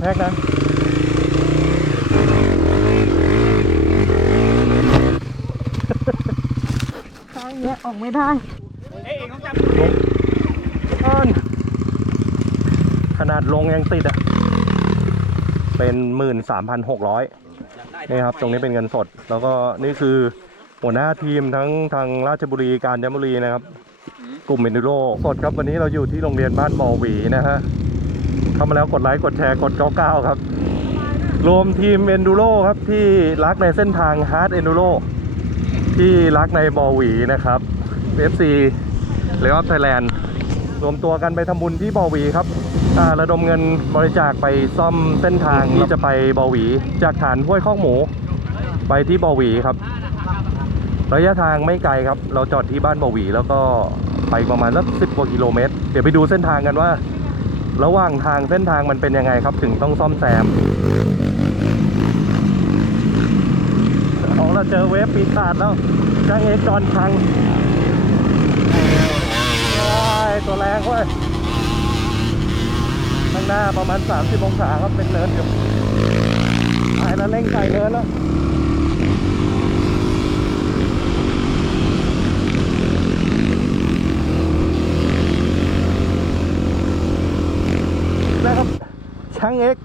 ระแทกนะทางเนี้ยออกไม่ได้อ้อนขนาดลงยังติดอะ เป็นหมื่นสามพันหกร้อยนี่ครับ ตรงนี้เป็นเงินสด แล้วก็นี่คือหัวหน้าทีมทั้งทางราชบุรีการจนบุรีนะครับ กลุ่มเมนูโรสดครับวันนี้เราอยู่ที่โรงเรียนบ้านบอหวีนะฮะ เข้ามาแล้วกดไลค์กดแชร์กด 99 ครับ รวมทีมเอนดูโรครับที่รักในเส้นทางฮาร์ดเอนดูโรที่รักในบอหวีนะครับ FC หรือว่าไทยแลนด์รวมตัวกันไปทำบุญที่บอหวีครับระดมเงินบริจาคไปซ่อมเส้นทางที่จะไปบอหวี จากฐานห้วยข้อกหมู ไปที่บอหวีครับ ระยะทางไม่ไกลครับ เราจอดที่บ้านบอหวี แล้วก็ไปประมาณสักสิบกว่ากิโลเมตร เดี๋ยวไปดูเส้นทางกันว่า ระหว่างทางเส้นทางมันเป็นยังไงครับ ถึงต้องซ่อมแซมเอาเราเจอเวฟปีศาจแล้วจ้างเอกจอนพังว้ายตัวแรงเว้ยข้างหน้าประมาณ 30 องศาครับเป็นเนินอยู่ไปแล้วเร่งใส่เนินแล้ว นะครับ ช่างเอก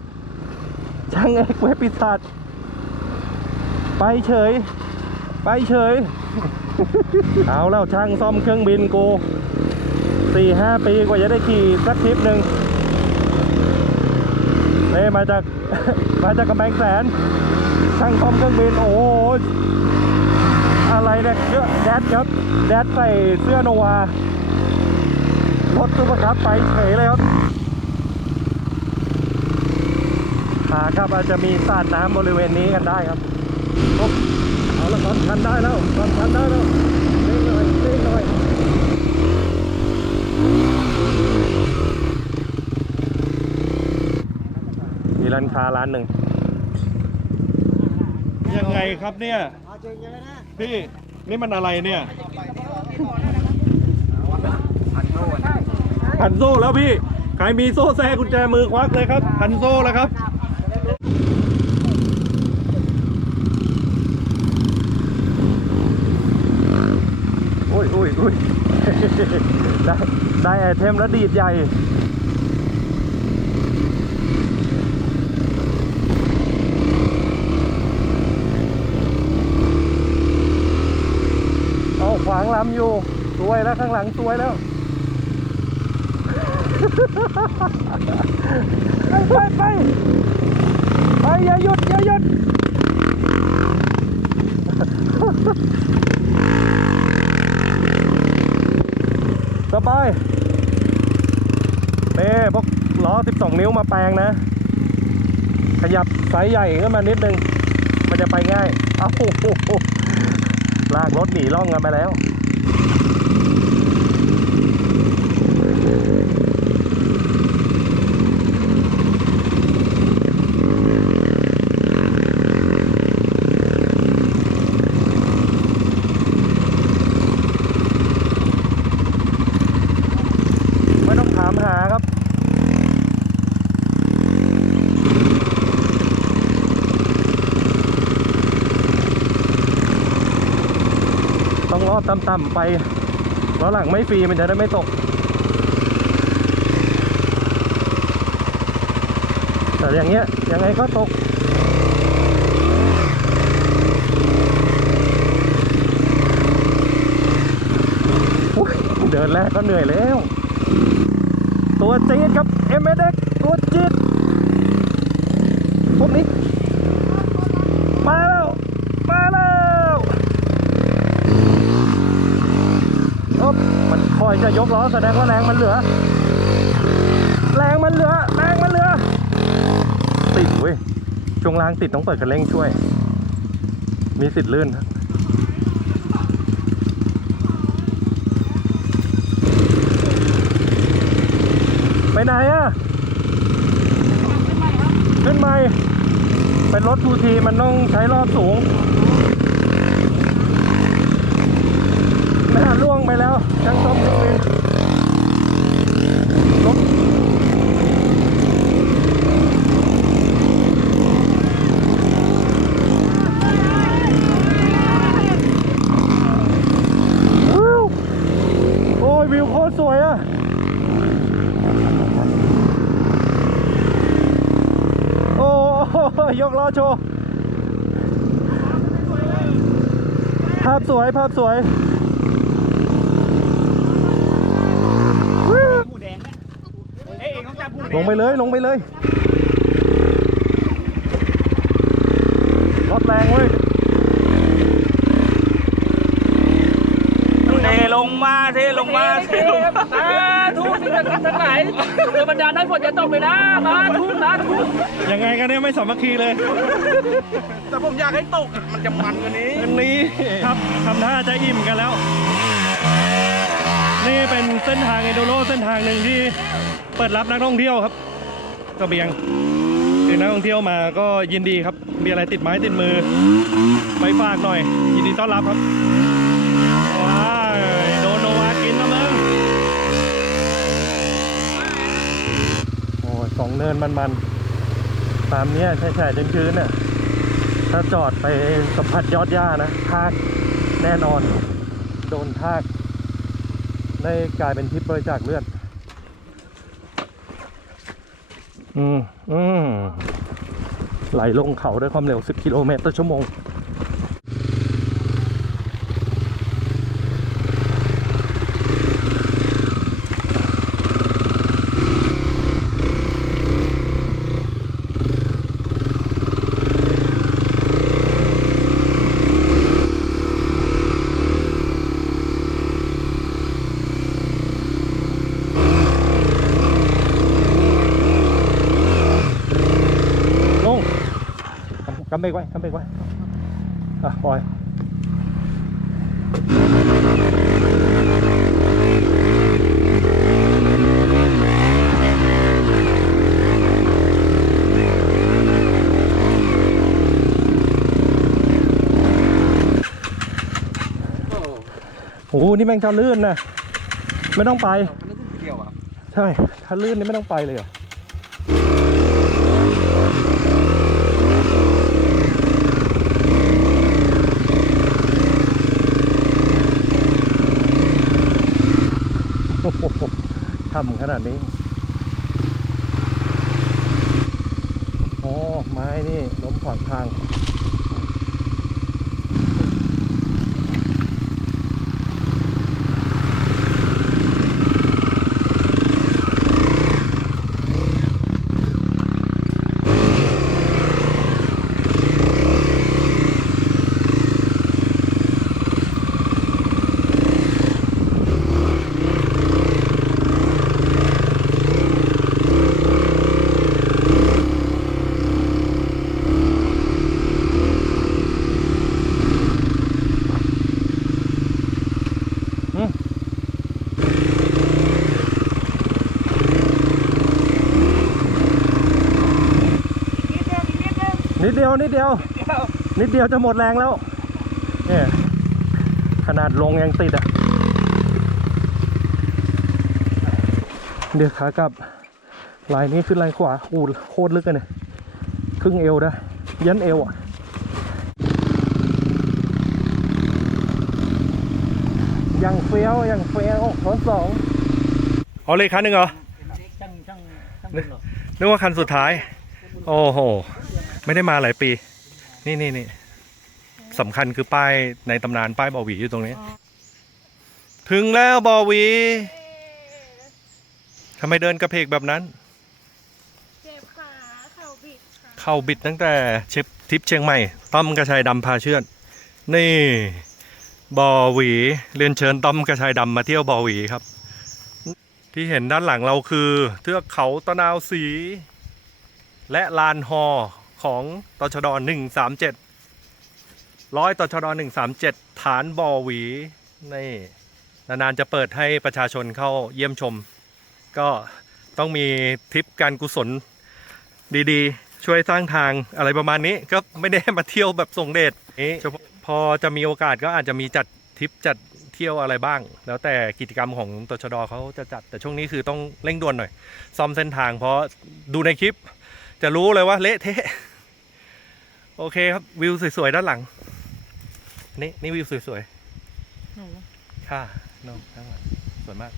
ช่างเอกเว็บปีศาจไปเฉย ไปเฉย เอาแล้วช่างซ่อมเครื่องบินกูสี่ห้าปีกว่าจะได้ขี่สักทริปหนึ่งเนี่มาจากมาจากกำแพงแสน ช่างซ่อมเครื่องบินโอ้อะไรเนี่ยเสื้อแดดครับแดดใส่เสื้อโนวารถซุปเปอร์คัพไปเฉยเลยครับ ขากลับอาจจะมีสาดน้ำบริเวณนี้กันได้ครับโอ๊ะเอาละตอนทันได้แล้วตอนทันได้แล้วเล่นหน่อยเล่นหน่อยมีร้านค้าร้านหนึ่งยังไงครับเนี่ยพี่นี่มันอะไรเนี่ยพันโซ่แล้วพี่ ใครมีโซ่แซ่กุญแจมือควักเลยครับ พันโซ่แล้วครับโอ้ยโอ้ยโอ้ยได้ได้ไอเทมแล้วดีดใหญ่เอาขวางลำอยู่สวยแล้วข้างหลังสวยแล้วไปไป ไปอย่าหยุดอย่าหยุดสบายเน่พวกล้อ 12 นิ้วมาแปลงนะ ขยับไซส์ใหญ่ขึ้นมานิดนึง มันจะไปง่าย เอ้าลากรถหนีร่องกันไปแล้ว ไม่ต้องถามหาครับ ต้ องรอดต่ำๆไปแล้วหลังไม่ฟรีมันจะได้ไม่ตก แต่อย่างเงี้ยยังไงก็ตกเดินแรกก็เหนื่อยแล้ว ตัวจี๊ดครับ m อ x ตัวจี๊ดพวกนี้ มาแล้ว มาแล้วอ๊บมันคอย จะยกล้อแสดงว่าแรงมันเหลือ แรงมันเหลือ แรงมันเหลือ ติดเว้ยช่วงล่างติดต้องเปิดคันเร่งช่วย มีสิทธิ์ลื่นไปไหนอะขึ้นใหม่เป็นรถทูทีมันต้องใช้รอบสูง หน้าล่วงไปแล้วชั้งต้อมนี่เลยรถโอ้ยวิวโคตรสวยอะโอ้ยกล้อโชว์ภาพสวย ภาพสวย ลงไปเลยลงไปเลยรถแรงเว้ยเทลงมาเทลงมาเทลงมาสาธุสิ่งศักดิ์สิทธิ์ทั้งหลายเรือบันดาลให้ฝนจะตกเลยนะสาธุสาธุยังไงกันเนี่ยไม่สามัคคีเลย แต่ผมอยากให้ตกมันจะมันกว่านี้วันนี้ครับทำท่าจะอิ่มกันแล้ว นี่เป็นเส้นทางเอโดโรเส้นทางหนึ่งที่ เปิดรับนักท่องเที่ยวครับกระเบียงคือนักท่องเที่ยวมาก็ยินดีครับ มีอะไรติดไม้ติดมือไปฝากหน่อย ยินดีต้อนรับครับว้าโดนโนวากินนะมึงโอ้ยสองเนินมันๆตามเนี้ยใช่ใช่ๆชื้นๆน่ะถ้าจอดไปสัมผัสยอดหญ้านะทากแน่นอน โดนทากได้กลายเป็นพิษบริจาคเลือด อืมอืมไหลลงเขาด้วยความเร็ว 10 กิโลเมตรต่อชั่วโมง ลง กำกำเบรกไว้กำเบรกไว้อะปล่อยโอ้โหนี่แม่งจะลื่นนะไม่ต้องไปใช่ถ้าลื่นนี่ไม่ต้องไปเลยเหรอโอ้โห ทำขนาดนี้โอ้ไม้นี่ล้มขวางทาง นิดเดียวนิดเดียว นิดเดียวจะหมดแรงแล้วเนี่ยขนาดลงยังติดอะ เดี๋ยวขากลับลายนี้ขึ้นลายขวาอูดโคตรลึกเลยเนี่ยครึ่งเอวได้ยันเอวอะยังเฟี้ยวยังเฟี้ยวขอสองเอาเลยคันหนึ่งเหรอนึกว่าคันสุดท้าย โอ้โห ไม่ได้มาหลายปี นี่นี่นี่สำคัญคือป้ายในตำนานป้ายบอหวีอยู่ตรงนี้ ถึงแล้วบอหวีทำไมเดินกระเพกแบบนั้น เจ็บขาเข่าบิดค่ะเข้าบิดตั้งแต่เชฟทริปเชียงใหม่ ต้อมกระชายดำพาเชื่อน นี่บอหวี เรียนเชิญต้อมกระชายดำมาเที่ยวบอหวีครับ ที่เห็นด้านหลังเราคือ เทือกเขาตะนาวสี และลานฮอ ของตชด137ร้อยตชด137 ฐานบอหวีนี่นานๆจะเปิดให้ประชาชนเข้าเยี่ยมชม ก็ต้องมีทริปการกุศลดีๆ ช่วยสร้างทางอะไรประมาณนี้ก็ไม่ได้มาเที่ยวแบบส่งเดชนี้เฉพาะพอจะมีโอกาสก็อาจจะมีจัดทริปจัดเที่ยวอะไรบ้าง แล้วแต่กิจกรรมของตชดเขาจะจัดแต่ช่วงนี้คือต้องเร่งด่วนหน่อย ซ่อมเส้นทางเพราะดูในคลิป จะรู้เลยว่าเละเทะ โอเคครับวิวสวยๆด้านหลัง นี่นี่วิวสวยๆค่ะน้องข้างหลังสวยมาก